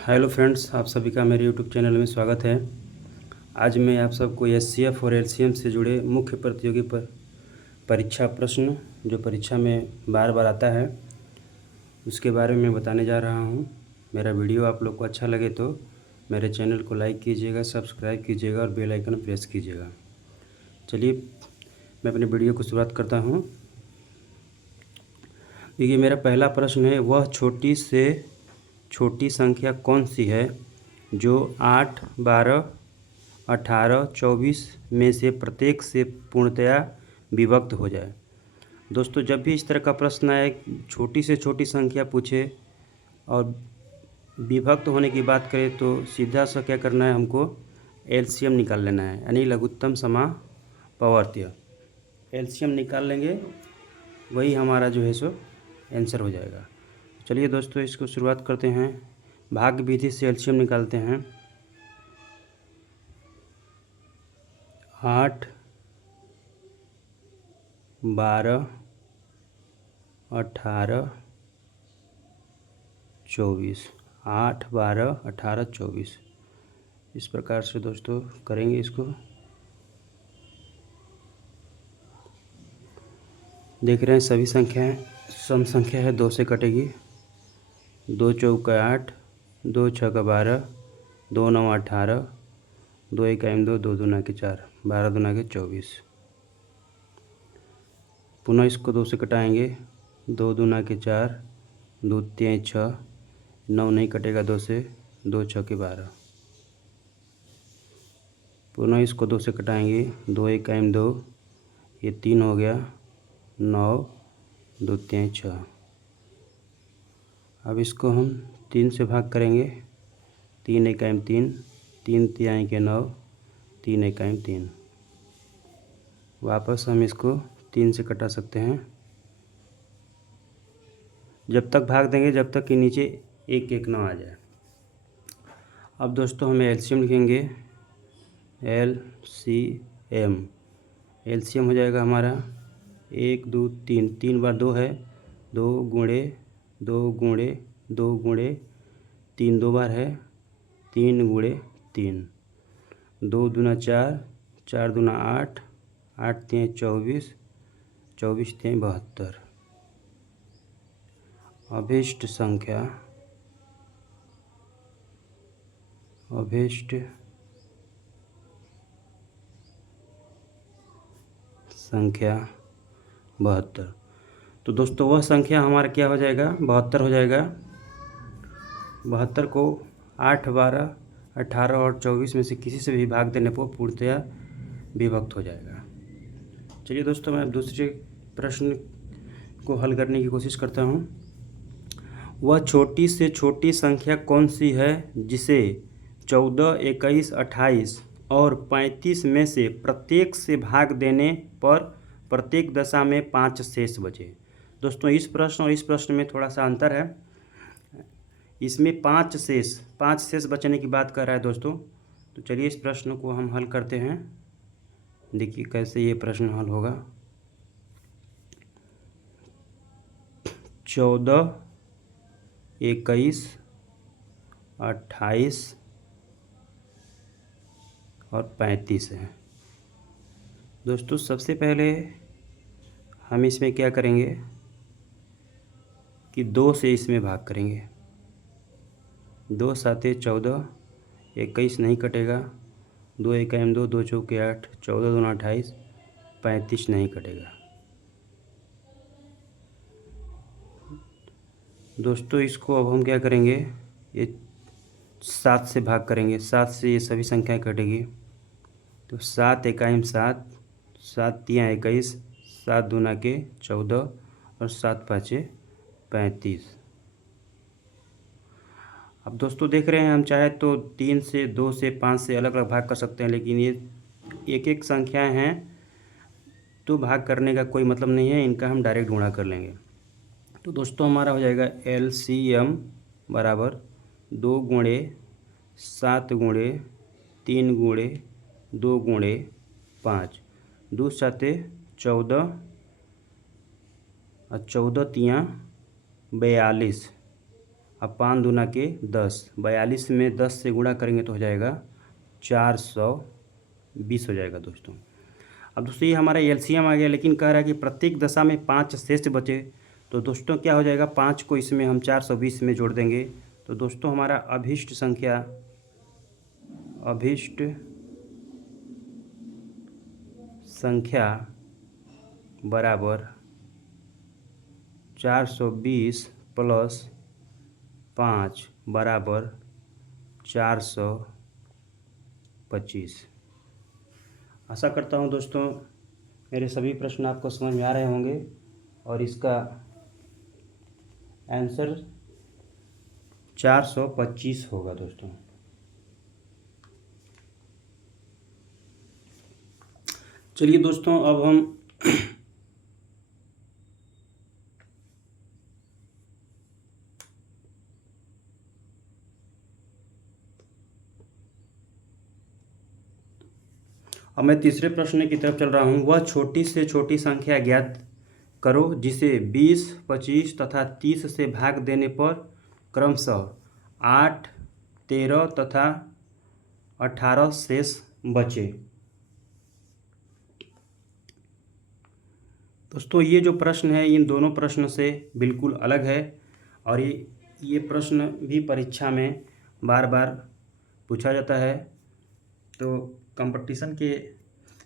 Hello friends, आप सभी का मेरे यूट्यूब चैनल में स्वागत है। आज मैं आप सबको एचसीएफ और एलसीएम से जुड़े मुख्य प्रतियोगी पर परीक्षा प्रश्न जो परीक्षा में बार बार आता है उसके बारे में बताने जा रहा हूं। मेरा वीडियो आप लोग को अच्छा लगे तो मेरे चैनल को लाइक कीजिएगा, सब्सक्राइब कीजिएगा और बेल आइकन प्रेस कीजिएगा। चलिए मैं अपने वीडियो को शुरुआत करता हूँ। देखिए, मेरा पहला प्रश्न है, वह छोटी से छोटी संख्या कौन सी है जो 8, 12, 18, 24 में से प्रत्येक से पूर्णतया विभक्त हो जाए। दोस्तों, जब भी इस तरह का प्रश्न आए, छोटी से छोटी संख्या पूछे और विभक्त होने की बात करें तो सीधा सा क्या करना है, हमको एलसीएम निकाल लेना है, यानी लघुत्तम समापवर्त्य। एलसीएम निकाल लेंगे, वही हमारा जो है सो आंसर हो जाएगा। चलिए दोस्तों, इसको शुरुआत करते हैं। भाग विधि से एलसीएम निकालते हैं। 8, 12, 18, 24। 8, 12, 18, 24 इस प्रकार से दोस्तों करेंगे इसको। देख रहे हैं सभी संख्याएं सम संख्या है, 2 से कटेगी। 2 चौका 8, 2 छक्का 12, 2 नौ 18, 2 इकाई 2, 2 दूना के 4, 12 दूना के 24। पुनः इसको 2 से कटाएंगे। 2 दूना के 4, 2 तिहाई 6, 9 नहीं कटेगा 2 से, 2 छः के 12। पुनः इसको 2 से कटाएंगे। 2 इकाई 2, ये 3 हो गया, 9, 2 तिहाई 6। अब इसको हम 3 से भाग करेंगे। 3 इकाई 3, 3 तिहाई के 9, 3 इकाई 3। वापस हम इसको 3 से कटा सकते हैं। जब तक भाग देंगे जब तक कि नीचे एक एक ना आ जाए। अब दोस्तों हम एलसीएम लिखेंगे। एलसीएम एलसीएम हो जाएगा हमारा 1 2 3, 3 बार 2 है, 2 गुणे 2 गुणे 2 गुणे 3 2 बार है, 3 गुणे 3। 2 दूना 4, 4 दूना 8, 8 तिहाई 24, 24 तिहाई 72। अभिष्ट संख्या अभिष्ट संख्या 72। तो दोस्तों वह संख्या हमारा क्या हो जाएगा, 72 हो जाएगा। 72 को 8, 12, 18 और 24 में से किसी से भी भाग देने पर पूर्णतया विभक्त हो जाएगा। चलिए दोस्तों, मैं दूसरे प्रश्न को हल करने की कोशिश करता हूँ। वह छोटी से छोटी संख्या कौन सी है जिसे 14, 21, 28 और 35 में से प्रत्येक से भाग देने पर प्रत्येक दशा में 5 शेष बचे। दोस्तों, इस प्रश्न और इस प्रश्न में थोड़ा सा अंतर है। इसमें 5 शेष बचने की बात कर रहा है दोस्तों। तो चलिए इस प्रश्न को हम हल करते हैं। देखिए कैसे ये प्रश्न हल होगा। 14, 21, 28 और 35 है। दोस्तों सबसे पहले हम इसमें क्या करेंगे कि 2 से इसमें भाग करेंगे। 2 साते 14, 21 नहीं कटेगा, 2 इकाई 2, 2 चौके 8, 14 दूना 28, 35 नहीं कटेगा। दोस्तों इसको अब हम क्या करेंगे, ये 7 से भाग करेंगे। 7 से ये सभी संख्याएं कटेगी। तो 7 इकाई 7, 7 तिहाई 21, 7 दूना के 14 और 7 पाँचे 35। अब दोस्तों देख रहे हैं, हम चाहे तो 3 से 2 से 5 से अलग अलग भाग कर सकते हैं, लेकिन ये एक एक संख्याएं हैं तो भाग करने का कोई मतलब नहीं है, इनका हम डायरेक्ट गुणा कर लेंगे। तो दोस्तों हमारा हो जाएगा एलसीएम बराबर 2 गुणे 7 गुणे 3 गुणे 2 गुणे 5, 2 साते 14 और 14 तिया 42 अब 5 दूना के 10, 42 में 10 से गुणा करेंगे तो हो जाएगा 420 हो जाएगा दोस्तों। अब दोस्तों ये हमारा एलसीएम आ गया, लेकिन कह रहा है कि प्रत्येक दशा में 5 शेष बचे। तो दोस्तों क्या हो जाएगा, 5 को इसमें हम 420 में जोड़ देंगे। तो दोस्तों हमारा अभीष्ट संख्या बराबर 420 प्लस 5 बराबर 425। आशा करता हूँ दोस्तों मेरे सभी प्रश्न आपको समझ में आ रहे होंगे और इसका आंसर 425 होगा दोस्तों। चलिए दोस्तों अब मैं तीसरे प्रश्न की तरफ चल रहा हूँ। वह छोटी से छोटी संख्या ज्ञात करो जिसे 20, 25 तथा 30 से भाग देने पर क्रमशः 8, 13 तथा 18 शेष बचे। दोस्तों ये जो प्रश्न है इन दोनों प्रश्न से बिल्कुल अलग है और ये प्रश्न भी परीक्षा में बार बार पूछा जाता है, तो कंपटीशन के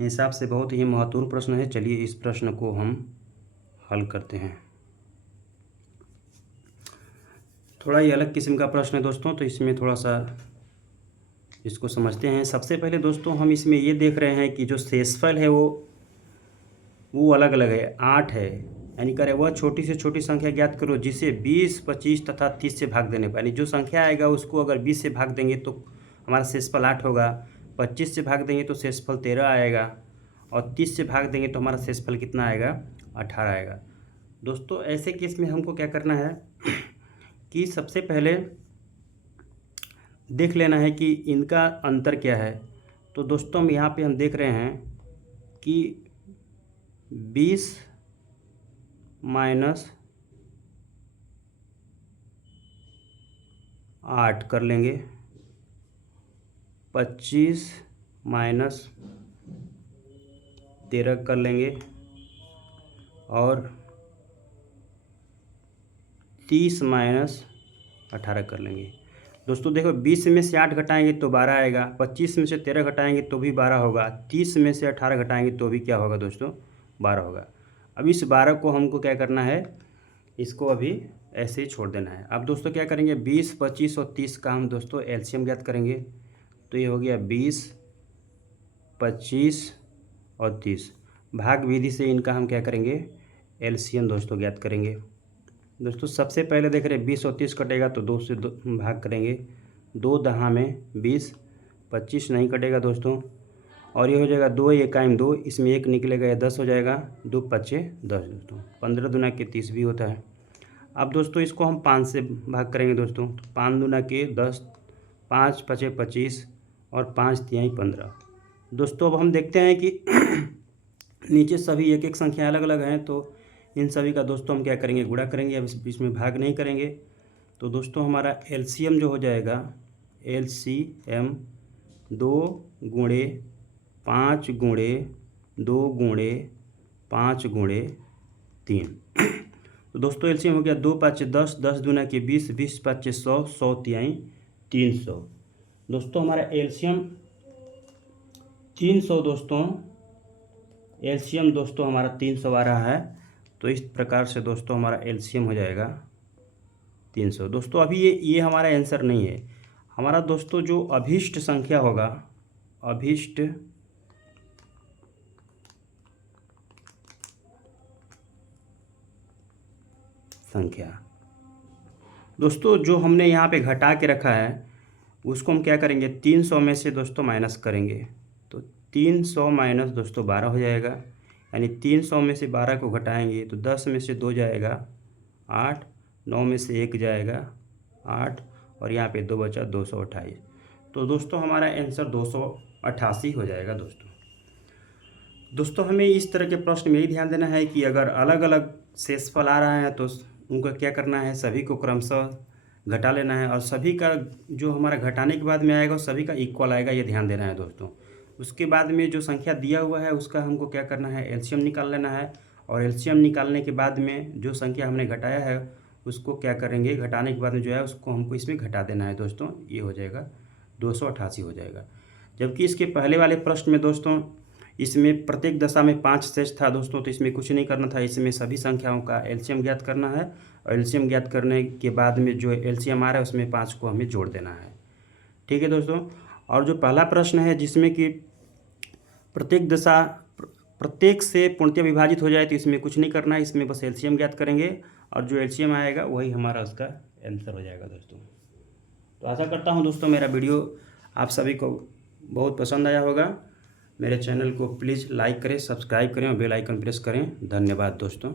हिसाब से बहुत ही महत्वपूर्ण प्रश्न है। चलिए इस प्रश्न को हम हल करते हैं। थोड़ा ये अलग किस्म का प्रश्न है दोस्तों, तो इसमें थोड़ा सा इसको समझते हैं। सबसे पहले दोस्तों हम इसमें ये देख रहे हैं कि जो शेषफल है वो अलग अलग है, 8 है। यानी कह रहे वह छोटी से छोटी संख्या ज्ञात करो जिसे 20, 25 तथा 30 से भाग देने पर, यानी जो संख्या आएगा उसको अगर 20 से भाग देंगे तो हमारा शेषफल 8 होगा, 25 से भाग देंगे तो शेषफल 13 आएगा और 30 से भाग देंगे तो हमारा शेषफल कितना आएगा, 18 आएगा। दोस्तों ऐसे केस में हमको क्या करना है कि सबसे पहले देख लेना है कि इनका अंतर क्या है। तो दोस्तों हम यहाँ पे हम देख रहे हैं कि 20 माइनस 8 कर लेंगे, 25 माइनस 13 कर लेंगे और 30 माइनस 18 कर लेंगे। दोस्तों देखो 20 में से 8 घटाएंगे तो 12 आएगा, 25 में से 13 घटाएंगे तो भी 12 होगा, 30 में से 18 घटाएंगे तो भी क्या होगा दोस्तों, 12 होगा। अब इस 12 को हमको क्या करना है, इसको अभी ऐसे ही छोड़ देना है। अब दोस्तों क्या करेंगे, 20, 25 और 30 का हम दोस्तों एलसीएम ज्ञात करेंगे। तो ये हो गया 20, 25 और 30। भाग विधि से इनका हम क्या करेंगे, एलसीएम दोस्तों ज्ञात करेंगे। दोस्तों सबसे पहले देख रहे हैं 20 और 30 कटेगा तो 2 से भाग करेंगे, 2 दहा में 20, 25 नहीं कटेगा दोस्तों और ये हो जाएगा 2 एकाइम 2, इसमें 1 निकलेगा, 10 हो जाएगा, 2 पच्चे 10 दोस्तों, 15 दूना के 30 भी होता है। अब दोस्तों इसको हम 5 से भाग करेंगे दोस्तों, तो 5 दूना के 10, 5 पचे 25 और 5 तिहाई 15। दोस्तों अब हम देखते हैं कि नीचे सभी एक एक संख्या अलग अलग हैं, तो इन सभी का दोस्तों हम क्या करेंगे, गुणा करेंगे। अब इस बीच में भाग नहीं करेंगे। तो दोस्तों हमारा एलसीएम जो हो जाएगा, एलसीएम 2 गुणे 5 गुणे 2 गुणे 5 गुणे 3। तो दोस्तों एलसीएम हो गया 2 5 10, 10 दूना के 20, 20 5 100, 100 तिहाई 300। दोस्तों हमारा एलसीएम 300 दोस्तों, एलसीएम दोस्तों हमारा 300 आ रहा है। तो इस प्रकार से दोस्तों हमारा एलसीएम हो जाएगा 300। दोस्तों अभी ये हमारा आंसर नहीं है। हमारा दोस्तों जो अभीष्ट संख्या होगा, अभीष्ट संख्या दोस्तों जो हमने यहाँ पे घटा के रखा है उसको हम क्या करेंगे, 300 में से दोस्तों माइनस करेंगे। तो 300 माइनस दोस्तों 12 हो जाएगा, यानी 300 में से 12 को घटाएंगे तो 10 में से 2 जाएगा 8, 9 में से 1 जाएगा 8 और यहाँ पे 2 बचा 228। तो दोस्तों हमारा आंसर 288 हो जाएगा दोस्तों हमें इस तरह के प्रश्न में ही ध्यान देना है कि अगर अलग अलग शेषफल आ रहा है तो उनका क्या करना है, सभी को क्रमशः घटा लेना है और सभी का जो हमारा घटाने के बाद में आएगा सभी का इक्वल आएगा, ये ध्यान देना है दोस्तों। उसके बाद में जो संख्या दिया हुआ है उसका हमको क्या करना है, एलसीएम निकाल लेना है। और एलसीएम निकालने के बाद में जो संख्या हमने घटाया है उसको क्या करेंगे, घटाने के बाद में जो है उसको हमको इसमें घटा देना है दोस्तों। ये हो जाएगा 288 हो जाएगा। जबकि इसके पहले वाले प्रश्न में दोस्तों इसमें प्रत्येक दशा में 5 शेष था दोस्तों, तो इसमें कुछ नहीं करना था। इसमें सभी संख्याओं का एलसीएम ज्ञात करना है और एलसीएम ज्ञात करने के बाद में जो एलसीएम आ रहा है उसमें 5 को हमें जोड़ देना है। ठीक है दोस्तों। और जो पहला प्रश्न है जिसमें कि प्रत्येक दशा प्रत्येक से पूर्णतः विभाजित हो जाए तो इसमें कुछ नहीं करना है, इसमें बस एलसीएम ज्ञात करेंगे और जो एलसीएम आएगा वही हमारा उसका आंसर हो जाएगा दोस्तों। तो आशा करता हूँ दोस्तों मेरा वीडियो आप सभी को बहुत पसंद आया होगा। मेरे चैनल को प्लीज़ लाइक करें, सब्सक्राइब करें और बेल आइकन प्रेस करें। धन्यवाद दोस्तों।